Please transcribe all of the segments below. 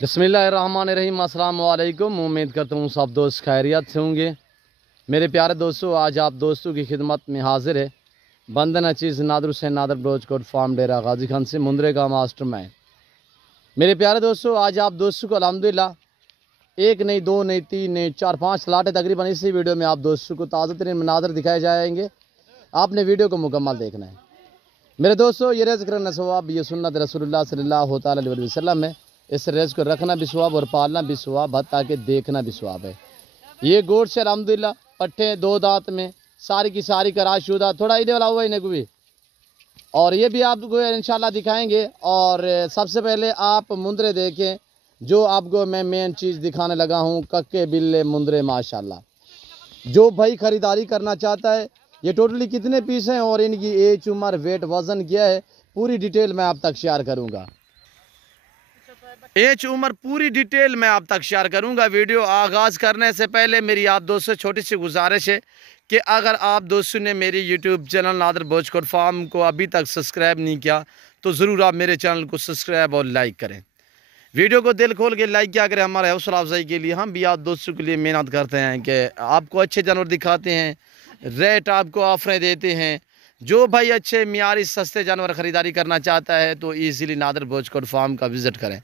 बिस्मिल्लाहिर्रहमानिर्रहीम। अस्सलाम वालेकुम। उम्मीद करता हूँ सब दोस्त खैरियत से होंगे। मेरे प्यारे दोस्तों, आज आप दोस्तों की खिदमत में हाजिर है बंदन अचीज़ नादर हुसैन नादर ब्रोचकोट फार्म डेरा गाजी खान से मुंद्रे का मास्टर मैं। मेरे प्यारे दोस्तों, आज आप दोस्तों को अल्हम्दुलिल्लाह एक नहीं, दो नहीं, तीन नहीं, चार पाँच लाटे तकरीबन इसी वीडियो में आप दोस्तों को ताज़ा तरीन मनाजर दिखाए जाएंगे। आपने वीडियो को मुकम्मल देखना है। मेरे दोस्तों, ये रेज़ करना सवाब, ये सुन्नत रसूलुल्लाह सल्लल्लाहु अलैहि वसल्लम है। इस रेज़ को रखना भी सवाब और पालना भी सवाब है, ताकि देखना भी सवाब है। ये गोट से अल्हम्दुलिल्लाह पट्टे दो दांत में सारी की सारी कराशुदा, थोड़ा इधर वाला हुआ इन्हें को भी, और ये भी आपको इंशाल्लाह दिखाएंगे। और सबसे पहले आप मुंदरे देखें, जो आपको मैं मेन चीज़ दिखाने लगा हूँ, कक्के बिल्ले मुंदरे माशाल्लाह। जो भाई ख़रीदारी करना चाहता है, ये टोटली कितने पीस हैं और इनकी एज, उम्र, वेट, वज़न क्या है, पूरी डिटेल मैं आप तक शेयर करूँगा। एज, उम्र पूरी डिटेल मैं आप तक शेयर करूँगा। वीडियो आगाज़ करने से पहले मेरी आप दोस्तों छोटी सी गुजारिश है कि अगर आप दोस्तों ने मेरी यूट्यूब चैनल नादर ब्रोचकोट फार्म को अभी तक सब्सक्राइब नहीं किया तो ज़रूर आप मेरे चैनल को सब्सक्राइब और लाइक करें। वीडियो को दिल खोल के लाइक किया करें। हमारे हौसला अफजाई के लिए हम भी आप दोस्तों के लिए मेहनत करते हैं कि आपको अच्छे जानवर दिखाते हैं, रेट आपको ऑफरें देते हैं। जो भाई अच्छे मियारी सस्ते जानवर ख़रीदारी करना चाहता है तो ईज़िली नादर ब्रोचकोट फार्म का विज़िट करें।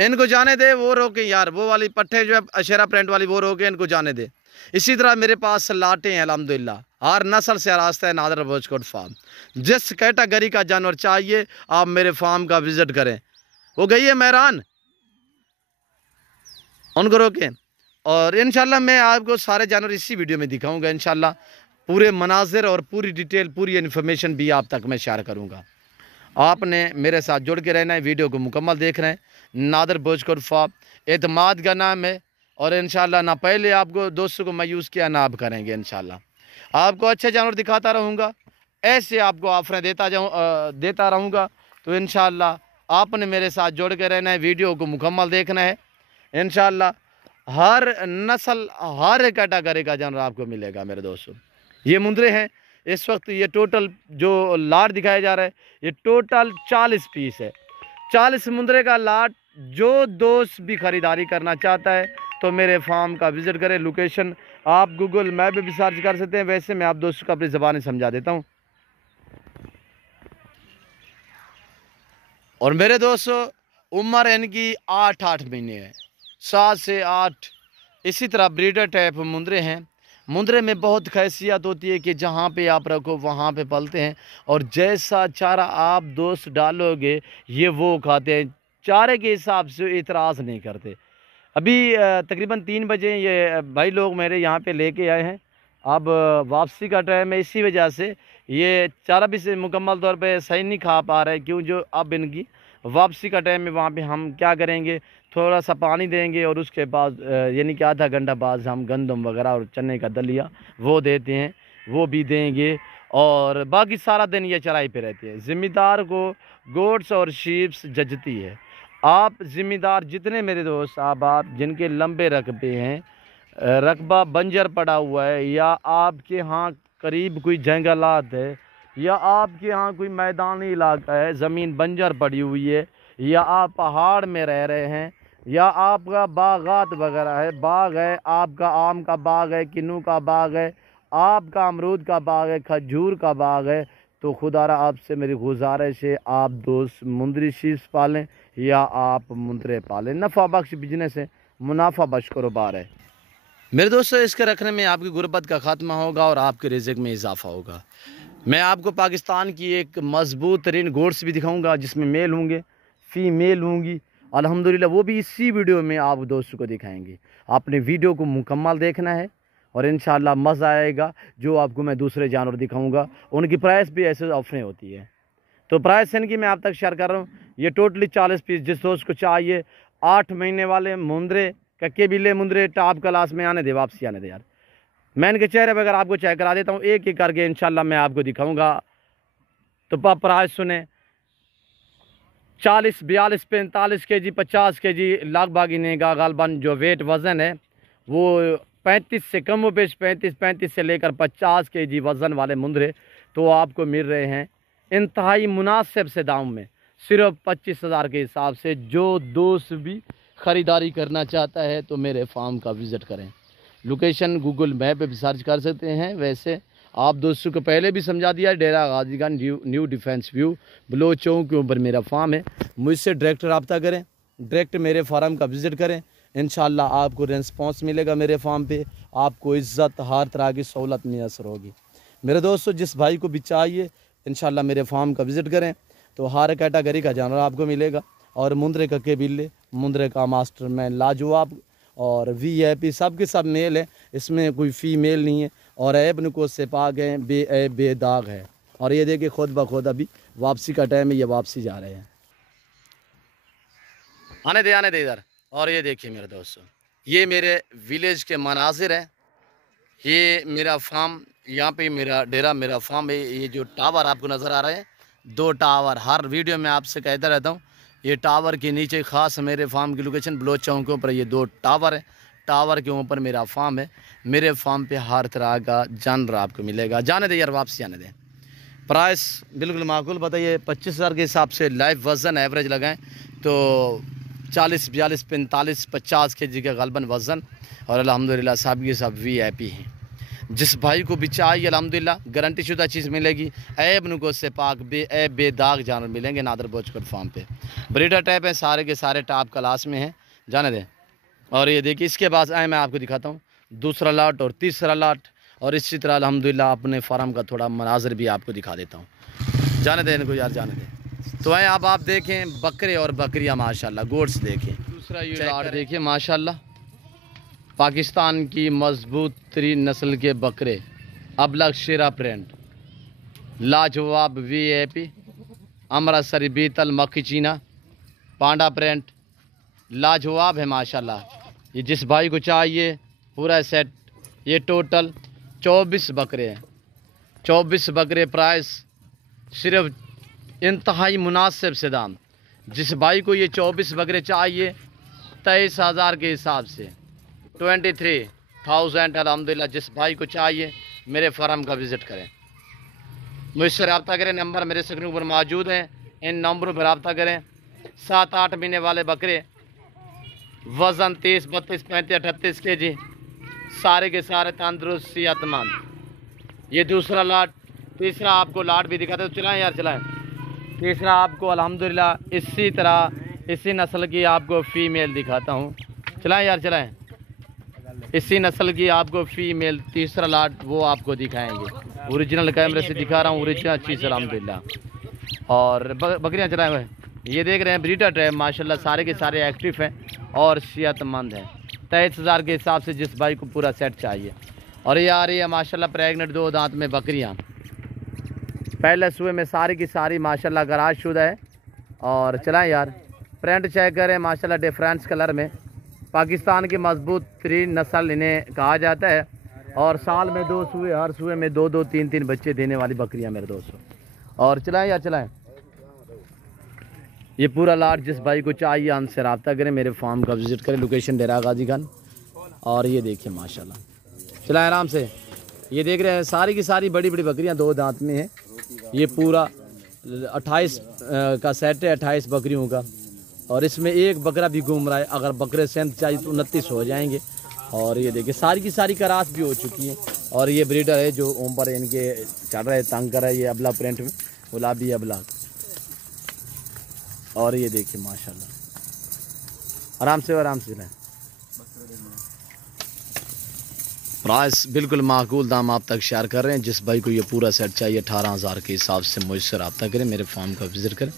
इनको जाने दे, वो रोके यार, वो वाली पट्टे जो है अशेरा प्रिंट वाली वो रोके, इनको जाने दे। इसी तरह मेरे पास लाटे हैं अल्हम्दुलिल्लाह, हर नस्ल से रास्ता है नादर ब्रोचकोट फार्म। जिस कैटेगरी का जानवर चाहिए आप मेरे फार्म का विज़िट करें। वो गई है मेहरान, उनको रोकें। और इंशाल्लाह मैं आपको सारे जानवर इसी वीडियो में दिखाऊंगा। इंशाल्लाह पूरे मनाजिर और पूरी डिटेल, पूरी इन्फॉर्मेशन भी आप तक मैं शेयर करूंगा। आपने मेरे साथ जुड़ के रहना है, वीडियो को मुकम्मल देख रहे हैं। नादर ब्रोचकोट फार्म एतमाद का नाम है और इंशाल्लाह ना पहले आपको दोस्तों को मायूस किया ना आप करेंगे। इंशाल्लाह आपको अच्छे जानवर दिखाता रहूँगा, ऐसे आपको ऑफरें देता रहूँगा। तो इंशाल्लाह आपने मेरे साथ जुड़ के रहना है, वीडियो को मुकम्मल देखना है। इंशाल्लाह हर नस्ल, हर कैटेगरी का जानवर आपको मिलेगा मेरे दोस्तों। ये मुंदरे हैं इस वक्त, ये टोटल जो लाट दिखाया जा रहा है ये टोटल 40 पीस है। 40 मुंदरे का लाट। जो दोस्त भी ख़रीदारी करना चाहता है तो मेरे फार्म का विज़िट करें। लोकेशन आप गूगल मैप में भी सर्च कर सकते हैं, वैसे मैं आप दोस्तों को अपनी ज़बान समझा देता हूँ। और मेरे दोस्तों, उम्र इनकी 8 महीने है, 7 से 8। इसी तरह ब्रीडर टाइप मुंदरे हैं। मुंदरे में बहुत खैसियत होती है कि जहाँ पे आप रखो वहाँ पे पलते हैं, और जैसा चारा आप दोस्त डालोगे ये वो खाते हैं। चारे के हिसाब से इतराज़ नहीं करते। अभी तकरीबन 3 बजे ये भाई लोग मेरे यहाँ पे लेके आए हैं। अब वापसी का टाइम है, इसी वजह से ये चारा भी से मुकम्मल तौर पे सही नहीं खा पा रहे, क्यों जो अब इनकी वापसी का टाइम है। वहाँ पे हम क्या करेंगे, थोड़ा सा पानी देंगे और उसके बाद यानी कि आधा घंटा बाद हम गंदम वगैरह और चने का दलिया वो देते हैं, वो भी देंगे। और बाकी सारा दिन ये चराई पे रहते हैं। ज़िम्मेदार को गोट्स और शीप्स जजती है। आप ज़िम्मेदार जितने मेरे दोस्त आप जिनके लंबे रकबे हैं, रकबा बंजर पड़ा हुआ है, या आपके यहाँ करीब कोई जंगलात है, या आपके यहाँ कोई मैदानी इलाका है, ज़मीन बंजर पड़ी हुई है, या आप पहाड़ में रह रहे हैं, या आपका बागात वगैरह है, बाग है, आपका आम का बाग है, किन्नू का बाग है, आपका अमरूद का बाग है, खजूर का बाग है, तो खुदारा आपसे मेरी गुजारिश है आप दोस्त मुंदरी शीप्स पालें या आप मुंदरे पालें। नफ़ा बख्श बिजनेस है, मुनाफा बख्श कारोबार है मेरे दोस्तों। इसके रखने में आपकी गुर्बत का खात्मा होगा और आपके रिज़्क़ में इजाफा होगा। मैं आपको पाकिस्तान की एक मजबूत तरीन गोट्स भी दिखाऊंगा, जिसमें मेल होंगे, फीमेल होंगी अल्हम्दुलिल्लाह। वो भी इसी वीडियो में आप दोस्तों को दिखाएंगे। आपने वीडियो को मुकम्मल देखना है और इंशाल्लाह मज़ा आएगा। जो आपको मैं दूसरे जानवर दिखाऊंगा उनकी प्राइस भी ऐसे ऑफरें होती है, तो प्राइस इनकी मैं आप तक शेयर कर रहा हूँ। ये टोटली 40 पीस। जिस दोस्त को चाहिए 8 महीने वाले मुंदरे, कक्के बिल्ले मुंदरे, टॉप क्लास में आने दे, वापसी आने दे यार। मैं इनके चेहरे पर अगर आपको चेक करा देता हूँ एक एक करके, इंशाल्लाह मैं आपको दिखाऊंगा। तो प्राइस सुने, 40, 42, 45 केजी, 50 केजी लगभग इन्हें का गालबन जो वेट वज़न है वो 35 से कम व पेश 35 से लेकर 50 केजी वज़न वाले मुंदरे तो आपको मिल रहे हैं इंतहाई मुनासिब से दाम में, सिर्फ 25,000 के हिसाब से। जो दोस्त भी ख़रीदारी करना चाहता है तो मेरे फार्म का विज़िट करें। लोकेशन गूगल मैप पे भी सर्च कर सकते हैं। वैसे आप दोस्तों को पहले भी समझा दिया, Dera Ghazi Khan new defence view Baloch Chowk के ऊपर मेरा फार्म है। मुझसे डायरेक्ट रब्ता करें, डायरेक्ट मेरे फार्म का विज़िट करें। इंशाल्लाह आपको रिस्पॉन्स मिलेगा मेरे फार्म पे, आपको इज़्ज़त हर तरह की सहूलत मैसर होगी। मेरे दोस्तों, जिस भाई को भी चाहिए इंशाल्लाह मेरे फार्म का विज़िट करें तो हर कैटेगरी का जानवर आपको मिलेगा। और मुंद्रे का के बिल्ले, मुंद्रे का मास्टर मैन लाजवाब और VIP सब के सब मेल है, इसमें कोई फीमेल नहीं है। और ऐब को से पाक है, बेदाग है। और ये देखिए खुद ब खुद अभी वापसी का टाइम है, ये वापसी जा रहे हैं। आने दे इधर। और ये देखिए मेरे दोस्तों, ये मेरे विलेज के मनाजिर है। ये मेरा फार्म, यहाँ पे मेरा डेरा, मेरा फार्म है। ये जो टावर आपको नज़र आ रहे हैं, 2 टावर हर वीडियो में आपसे कहता रहता हूँ। ये टावर के नीचे ख़ास मेरे फार्म की लोकेशन बलोच चौक के ऊपर ये 2 टावर है। टावर के ऊपर मेरा फार्म है। मेरे फार्म पे हर तरह का जानवर आपको मिलेगा। जाने दे यार, वापसी आने दें। प्राइस बिल्कुल माकूल बताइए, 25,000 के हिसाब से लाइव वज़न एवरेज लगाएं तो 40, 42, 45, 50 kg का गलबन वज़न। और अल्हम्दुलिल्लाह सब के सब VIP हैं। जिस भाई को भी चाहिए अल्हम्दुलिल्लाह गारंटी शुदा चीज़ मिलेगी। ऐब नुको से पाक बेदाग जानवर मिलेंगे नादर बोचकर फार्म पे। ब्रीडर टाइप है, सारे के सारे टॉप क्लास में हैं। जाने दें। और ये देखिए, इसके बाद आए मैं आपको दिखाता हूँ दूसरा लाट और तीसरा लाट। और इसी तरह अल्हम्दुलिल्लाह अपने फार्म का थोड़ा मनाजर भी आपको दिखा देता हूँ। जाने दें इनको यार, जाने दें। तो आए अब आप देखें बकरे और बकरियाँ माशाल्लाह, गोट्स देखें। दूसरा ये लाट देखिए माशाल्लाह, पाकिस्तान की मजबूत तरीन नस्ल के बकरे, अबलग शेरा प्रिंट, लाजवाब VIP, अमृतसरी बीतल मक्खी चीना, पांडा प्रिंट, लाजवाब है माशाल्लाह। ये जिस भाई को चाहिए पूरा सेट। ये टोटल 24 बकरे हैं। 24 बकरे, प्राइस सिर्फ इंतहाई मुनासिब से दाम। जिस भाई को ये 24 बकरे चाहिए 23,000 के हिसाब से 23,000 अल्हम्दुलिल्लाह। जिस भाई को चाहिए मेरे फार्म का विज़िट करें, मुझसे रब्ता करें। नंबर मेरे स्क्रीन पर मौजूद हैं, इन नंबरों पर रब्ता करें। 7-8 महीने वाले बकरे, वज़न 30, 32, 35, 38 kg, सारे के सारे तंदुरुस्त सेहतमंद। ये दूसरा लाट। तीसरा आपको लाट भी दिखाते, तो चलाएं यार चलाएं। तीसरा आपको अल्हम्दुलिल्लाह इसी तरह इसी नस्ल की आपको फ़ीमेल दिखाता हूँ। चलाएं यार चलाएं। इसी नस्ल की आपको फ़ीमेल तीसरा लाट वो आपको दिखाएंगे। ओरिजिनल कैमरे से दिखा रहा हूँ, ओरिजिनल चीज़ अल्हम्दुलिल्लाह। और बकरियाँ चलाएँ हुए ये देख रहे हैं, ब्रीडर टाइप माशाल्लाह सारे के सारे एक्टिव हैं और सेहतमंद हैं। 23,000 के हिसाब से जिस भाई को पूरा सेट चाहिए। और ये आ रही है माशाल्लाह प्रेग्नेंट 2 दांत में बकरियां, पहले सुबह में सारी की सारी माशाल्लाह गराज शुदा है। और चलाएं यार, प्रिंट चेक करें माशाल्लाह, डिफरेंस कलर में। पाकिस्तान की मजबूत तरीन नस्ल इन्हें कहा जाता है। और साल में 2 सुबह, हर सुबह में 2-2, 3-3 बच्चे देने वाली बकरियाँ मेरे दोस्तों। और चलाएँ यार चलाएँ। ये पूरा लाट जिस भाई को चाहिए हमसे रब्ता करें, मेरे फार्म का विज़िट करें। लोकेशन डेरा गाजी खान। और ये देखिए माशाल्लाह, चलाएं आराम से। ये देख रहे हैं सारी की सारी बड़ी बड़ी बकरियां 2 दांत में है। ये पूरा 28 का सेट है, 28 बकरियों का। और इसमें एक बकरा भी घूम रहा है। अगर बकरे सेंध चाहिए तो 29 हो जाएंगे। और ये देखिए सारी की सारी करास भी हो चुकी है। और ये ब्रीडर है जो ऊपर इनके चढ़ रहे तंग कर रहा है, ये अबला प्रिंट में, गुलाबी अबला। और ये देखिए माशाल्लाह, आराम से चलाएं। प्राइस बिल्कुल माकूल दाम आप तक शेयर कर रहे हैं। जिस भाई को ये पूरा सेट चाहिए 18,000 के हिसाब से मुझसे रब्ता करें, मेरे फार्म का विज़िट करें।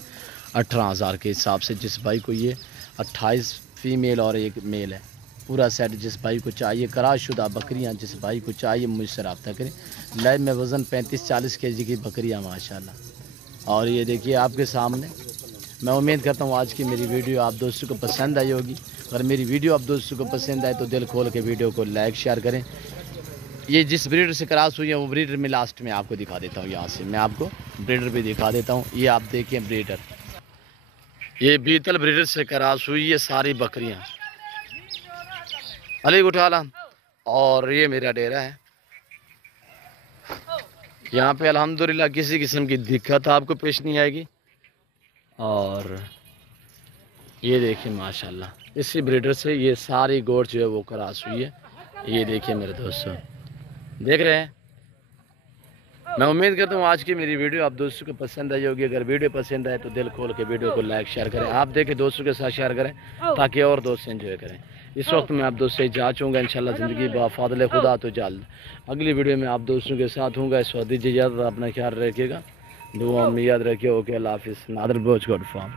18,000 के हिसाब से जिस भाई को ये 28 फीमेल और 1 मेल है पूरा सेट। जिस भाई को चाहिए कराशुदा बकरियां, जिस भाई को चाहिए मुझसे रब्ता करें। लाइव में वज़न 35-40 kg की बकरियां माशाल्लाह। और ये देखिए आपके सामने। मैं उम्मीद करता हूँ आज की मेरी वीडियो आप दोस्तों को पसंद आई होगी। अगर मेरी वीडियो आप दोस्तों को पसंद आए तो दिल खोल के वीडियो को लाइक शेयर करें। ये जिस ब्रीडर से क्रॉस हुई है वो ब्रीडर में लास्ट में आपको दिखा देता हूँ। यहाँ से मैं आपको ब्रीडर भी दिखा देता हूँ। ये आप देखें ब्रीडर, ये बीतल ब्रीडर से क्रॉस हुई ये सारी बकरियाँ अली उठाला। और ये मेरा डेरा है। यहाँ पे अल्हम्दुलिल्लाह किसी किस्म की दिक्कत आपको पेश नहीं आएगी। और ये देखिए माशाल्लाह, इसी ब्रीडर से ये सारी गोट जो है वो क्रॉस हुई है। ये देखिए मेरे दोस्तों, देख रहे हैं। मैं उम्मीद करता हूँ आज की मेरी वीडियो आप दोस्तों को पसंद आई होगी। अगर वीडियो पसंद आए तो दिल खोल के वीडियो को लाइक शेयर करें, आप देखें दोस्तों के साथ शेयर करें ताकि और दोस्त एंजॉय करें। इस वक्त मैं आप दोस्तों से जा चाहूँगा इंशाल्लाह ज़िंदगी बाफादल खुदा तो जल्द अगली वीडियो में आप दोस्तों के साथ हूँगा। इस वक्त दीजिए इजाज़त, अपना ख्याल रखिएगा, दुआ में याद रखिए। ओके, अल्लाह हाफिज़। नादर बोझ गॉड फार्म।